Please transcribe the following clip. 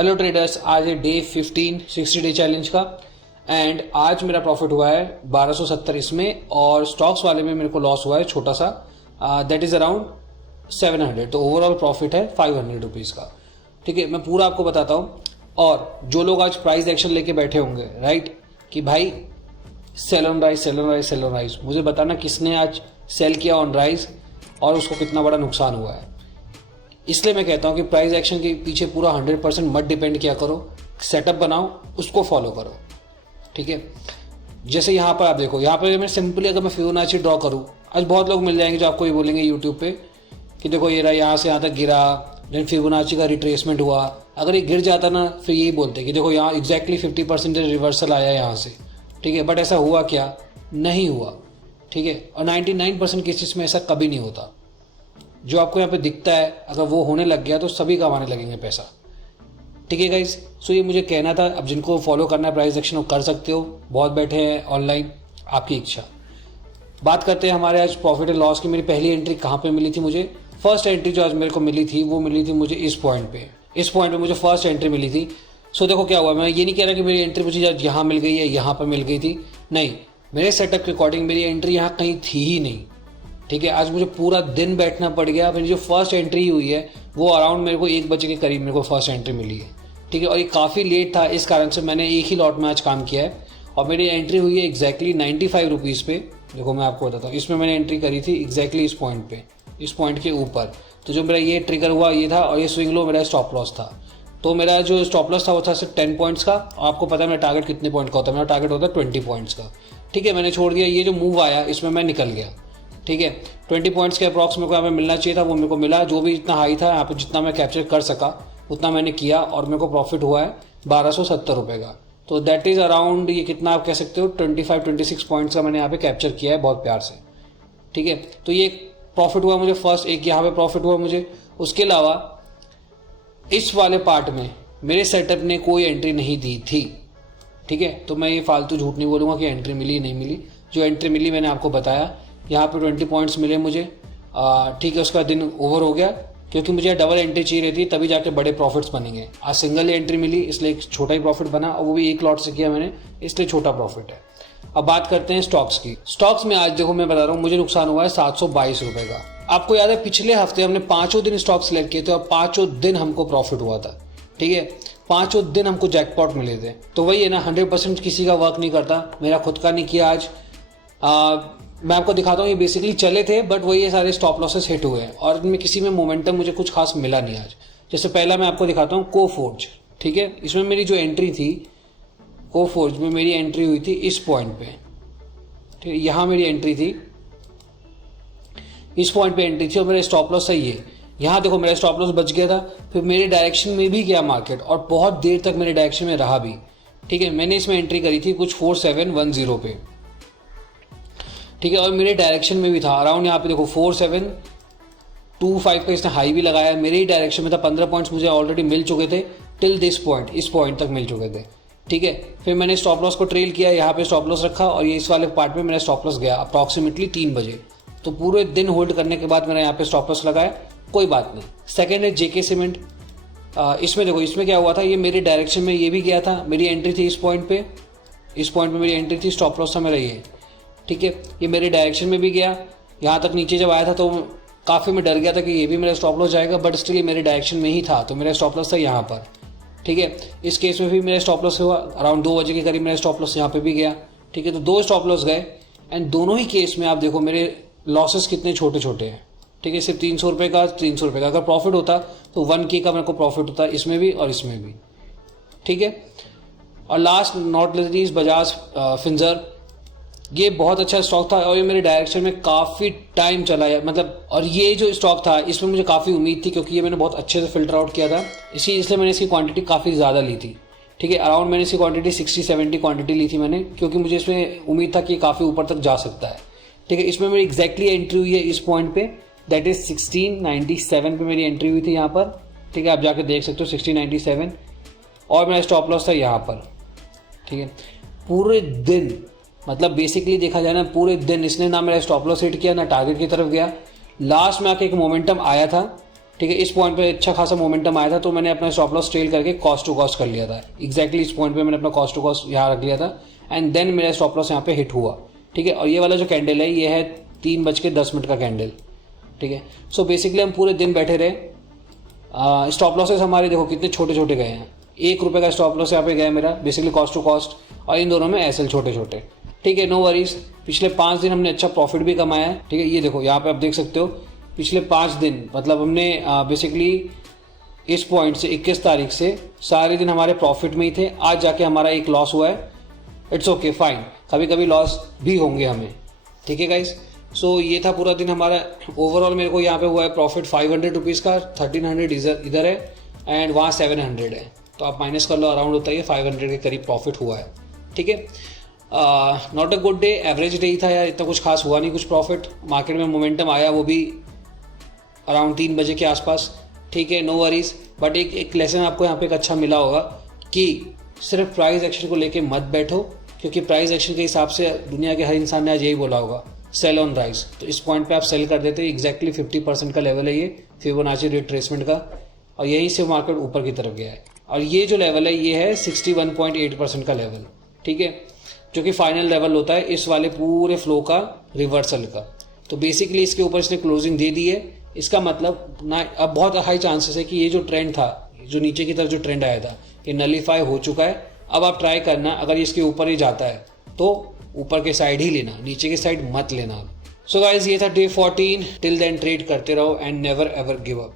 Hello traders, आज है day 15 60 day challenge का एंड आज मेरा प्रॉफिट हुआ है 1270 इसमें और स्टॉक्स वाले में मेरे को लॉस हुआ है छोटा सा, दैट इज अराउंड 700। तो ओवरऑल प्रॉफिट है 500 रुपीज़ का। ठीक है, मैं पूरा आपको बताता हूँ। और जो लोग आज प्राइस एक्शन लेके बैठे होंगे राइट कि भाई sell on rise sell on rise sell on rise, मुझे बताना किसने आज सेल किया ऑन राइज और उसको कितना बड़ा नुकसान हुआ है। इसलिए मैं कहता हूं कि प्राइस एक्शन के पीछे पूरा 100% मत डिपेंड किया करो, सेटअप बनाओ, उसको फॉलो करो। ठीक है, जैसे यहाँ पर आप देखो, यहाँ पर मैं सिंपली अगर मैं फिबोनाची ड्रॉ करूँ, आज बहुत लोग मिल जाएंगे जो आपको ये बोलेंगे यूट्यूब पे कि देखो ये रहा, यहाँ से यहाँ तक गिरा, देन फिबोनाची का रिट्रेसमेंट हुआ। अगर ये गिर जाता ना फिर यही बोलते कि देखो यहाँ एग्जैक्टली 50% रिवर्सल आया यहाँ से। ठीक है, बट ऐसा हुआ क्या? नहीं हुआ। ठीक है, और 99% केसेस में ऐसा कभी नहीं होता। जो आपको यहाँ पे दिखता है अगर वो होने लग गया तो सभी कमाने लगेंगे पैसा। ठीक है गाइस, सो ये मुझे कहना था। अब जिनको फॉलो करना है प्राइस एक्शन वो कर सकते हो, बहुत बैठे हैं ऑनलाइन, आपकी इच्छा। बात करते हैं हमारे आज प्रॉफिट एंड लॉस की। मेरी पहली एंट्री कहाँ पे मिली थी मुझे? फर्स्ट एंट्री जो आज मेरे को मिली थी वो मिली थी मुझे इस पॉइंट पे मुझे फर्स्ट एंट्री मिली थी। सो देखो क्या हुआ, मैं ये नहीं कह रहा कि मेरी एंट्री मुझे यहाँ मिल गई है यहाँ पर मिल गई थी, नहीं, मेरे सेटअप के अकॉर्डिंग मेरी एंट्री यहाँ कहीं थी ही नहीं। ठीक है, आज मुझे पूरा दिन बैठना पड़ गया। मेरी जो फर्स्ट एंट्री हुई है वो अराउंड मेरे को 1 बजे के करीब मेरे को फर्स्ट एंट्री मिली है। ठीक है, और ये काफ़ी लेट था, इस कारण से मैंने एक ही लॉट में आज काम किया है और मेरी एंट्री हुई है एग्जैक्टली 95 रुपीज़ पे। देखो मैं आपको बताता हूँ, इसमें मैंने एंट्री करी थी एग्जैक्टली इस पॉइंट पे, इस पॉइंट के ऊपर। तो जो मेरा ये ट्रिगर हुआ ये था और ये स्विंग लो मेरा स्टॉप लॉस था। तो मेरा जो स्टॉप लॉस था वो था सिर्फ 10 पॉइंट्स का। आपको पता है मेरा टारगेट कितने पॉइंट का होता है? मेरा टारगेट होता है 20 पॉइंट्स का। ठीक है, मैंने छोड़ दिया। ये जो मूव आया इसमें मैं निकल गया। ठीक है, 20 पॉइंट्स के अप्रॉक्स मेरे को यहाँ पे मिलना चाहिए था, वो मेरे को मिला। जो भी इतना हाई था यहाँ पे जितना मैं कैप्चर कर सका उतना मैंने किया और मेरे को प्रॉफिट हुआ है 1270 रुपये का। तो दैट इज अराउंड, ये कितना आप कह सकते हो 25-26 पॉइंट्स का मैंने यहाँ पे कैप्चर किया है बहुत प्यार से। ठीक है, तो ये प्रॉफिट हुआ मुझे फर्स्ट, एक यहाँ पे प्रॉफिट हुआ मुझे। उसके अलावा इस वाले पार्ट में मेरे सेटअप ने कोई एंट्री नहीं दी थी। ठीक है, तो मैं ये फालतू झूठ नहीं बोलूँगा कि एंट्री मिली नहीं मिली। जो एंट्री मिली मैंने आपको बताया, यहाँ पे 20 पॉइंट्स मिले मुझे। ठीक है, उसका दिन ओवर हो गया क्योंकि मुझे डबल एंट्री चाहिए रहती है तभी जाके बड़े प्रॉफिट्स बनेंगे। आज सिंगल एंट्री मिली इसलिए एक छोटा ही प्रॉफिट बना और वो भी एक लॉट से किया मैंने, इसलिए छोटा प्रॉफिट है। अब बात करते हैं स्टॉक्स की। स्टॉक्स में आज देखो मैं बता रहा हूँ मुझे नुकसान हुआ है 722 रुपये का। आपको याद है पिछले हफ्ते हमने 5 दिन स्टॉक सिलेक्ट किए थे और 5 दिन हमको प्रॉफिट हुआ था। ठीक है, 5 दिन हमको जैकपॉट मिले थे। तो वही है ना, 100% किसी का वर्क नहीं करता। मेरा खुद का नहीं किया आज। मैं आपको दिखाता हूँ, ये बेसिकली चले थे बट वही ये सारे स्टॉप लॉसेस हिट हुए हैं और इनमें किसी में मोमेंटम मुझे कुछ खास मिला नहीं आज। जैसे पहला मैं आपको दिखाता हूँ कोफोर्ज। ठीक है, इसमें मेरी जो एंट्री थी कोफोर्ज में मेरी एंट्री हुई थी इस पॉइंट पे। ठीक है, यहाँ मेरी एंट्री थी, इस पॉइंट पे एंट्री थी और मेरा स्टॉप लॉस सही है। यहाँ देखो मेरा स्टॉप लॉस बच गया था, फिर मेरे डायरेक्शन में भी गया मार्केट और बहुत देर तक मेरे डायरेक्शन में रहा भी। ठीक है, मैंने इसमें एंट्री करी थी कुछ 4710 पे। ठीक है, और मेरे डायरेक्शन में भी था अराउंड, यहाँ पे देखो 4725 का इसने हाई भी लगाया, मेरे ही डायरेक्शन में था। 15 पॉइंट्स मुझे ऑलरेडी मिल चुके थे टिल दिस पॉइंट, इस पॉइंट तक मिल चुके थे। ठीक है, फिर मैंने स्टॉप लॉस को ट्रेल किया, यहाँ पे स्टॉप लॉस रखा और ये इस वाले पार्ट में मेरा स्टॉप लॉस गया अप्रॉक्सीमेटली 3 बजे। तो पूरे दिन होल्ड करने के बाद मैंने यहाँ पे स्टॉप लॉस लगाया, कोई बात नहीं। सेकेंड है जेके सीमेंट। इसमें देखो इसमें क्या हुआ था, ये मेरे डायरेक्शन में ये भी गया था, मेरी एंट्री थी इस पॉइंट पे, इस पॉइंट पे मेरी एंट्री थी, स्टॉप लॉस था मेरा ये। ठीक है, ये मेरे डायरेक्शन में भी गया, यहाँ तक नीचे जब आया था तो काफ़ी मैं डर गया था कि ये भी मेरा स्टॉप लॉस जाएगा, बट स्टिल ये मेरे डायरेक्शन में ही था तो मेरा स्टॉप लॉस था यहाँ पर। ठीक है, इस केस में भी मेरा स्टॉप लॉस हुआ अराउंड 2 बजे के करीब, मेरा स्टॉप लॉस यहाँ पे भी गया। ठीक है, तो 2 स्टॉप लॉस गए एंड दोनों ही केस में आप देखो मेरे लॉसेस कितने छोटे छोटे हैं। ठीक है, सिर्फ 300 रुपये का 300 रुपये का अगर प्रॉफिट होता तो 1K का मेरे को प्रॉफिट होता इसमें भी और इसमें भी। ठीक है, और last not least Bajaj Fincher, ये बहुत अच्छा स्टॉक था और ये मेरे डायरेक्शन में काफ़ी टाइम चला है, मतलब। और ये जो स्टॉक था इसमें मुझे काफ़ी उम्मीद थी क्योंकि ये मैंने बहुत अच्छे से फिल्टर आउट किया था, इसलिए मैंने इसकी क्वांटिटी काफ़ी ज़्यादा ली थी। ठीक है, अराउंड मैंने इसकी क्वांटिटी 60-70 क्वांटिटी ली थी मैंने, क्योंकि मुझे इसमें उम्मीद था कि काफ़ी ऊपर तक जा सकता है। ठीक है, इसमें मेरी एग्जैक्टली एंट्री हुई है इस पॉइंट पे, दैट इज 1697 पे मेरी एंट्री हुई थी यहाँ पर। ठीक है, आप जाकर देख सकते हो 1697 और मेरा स्टॉप लॉस था यहाँ पर। ठीक है, पूरे दिन, मतलब बेसिकली देखा जाए ना पूरे दिन इसने ना मेरा स्टॉप लॉस हिट किया ना टारगेट की तरफ गया। लास्ट में आके एक मोमेंटम आया था ठीक है, इस पॉइंट पे अच्छा खासा मोमेंटम आया था तो मैंने अपना स्टॉप लॉस ट्रेल करके कॉस्ट टू कॉस्ट कर लिया था। एग्जैक्टली इस पॉइंट पे मैंने अपना कॉस्ट टू कॉस्ट यहाँ रख लिया था एंड देन मेरा स्टॉप लॉस यहाँ पे हिट हुआ। ठीक है, और ये वाला जो कैंडल है ये है 3:10 का कैंडल। ठीक है, सो बेसिकली हम पूरे दिन बैठे रहे। स्टॉप लॉसेस हमारे देखो कितने छोटे छोटे गए हैं। ₹1 का स्टॉप लॉस यहाँ पे गया मेरा बेसिकली कॉस्ट टू कॉस्ट, और इन दोनों में एसएल छोटे छोटे। ठीक है, नो वरीज। पिछले 5 दिन हमने अच्छा प्रॉफिट भी कमाया है। ठीक है, ये देखो यहाँ पे आप देख सकते हो पिछले 5 दिन मतलब हमने बेसिकली इस पॉइंट से 21 तारीख से सारे दिन हमारे प्रॉफिट में ही थे। आज जाके हमारा एक लॉस हुआ है। इट्स ओके फाइन, कभी कभी लॉस भी होंगे हमें। ठीक है गाइस, सो ये था पूरा दिन हमारा। ओवरऑल मेरे को यहाँ पे हुआ है प्रॉफिट ₹500 का, 1300 इधर है एंड वहाँ 700 है, तो आप माइनस कर लो, अराउंड होता है 500 के करीब प्रॉफिट हुआ है। ठीक है, not a good day, average day ही था यार, इतना कुछ खास हुआ नहीं कुछ प्रॉफिट। मार्केट में मोमेंटम आया वो भी अराउंड 3 बजे के आसपास। ठीक है, नो वरीज, बट एक लेसन आपको यहाँ पे एक अच्छा मिला होगा कि सिर्फ प्राइस एक्शन को लेके मत बैठो, क्योंकि प्राइस एक्शन के हिसाब से दुनिया के हर इंसान ने आज यही बोला होगा सेल ऑन राइज। तो इस पॉइंट पे आप सेल कर देते, एग्जैक्टली 50% का लेवल है ये फिबोनाची रिट्रेसमेंट का, और यहीं से मार्केट ऊपर की तरफ गया है। और ये जो लेवल है ये है 61.8% का लेवल। ठीक है, जो कि फाइनल लेवल होता है इस वाले पूरे फ्लो का रिवर्सल का। तो बेसिकली इसके ऊपर इसने क्लोजिंग दे दी है। इसका मतलब ना अब बहुत हाई चांसेस है कि ये जो ट्रेंड था, जो नीचे की तरफ जो ट्रेंड आया था, ये नलीफाई हो चुका है। अब आप ट्राई करना, अगर इसके ऊपर ही जाता है तो ऊपर के साइड ही लेना, नीचे की साइड मत लेना। सो गाइज, ये था डे 14। टिल देन ट्रेड करते रहो and never ever give up.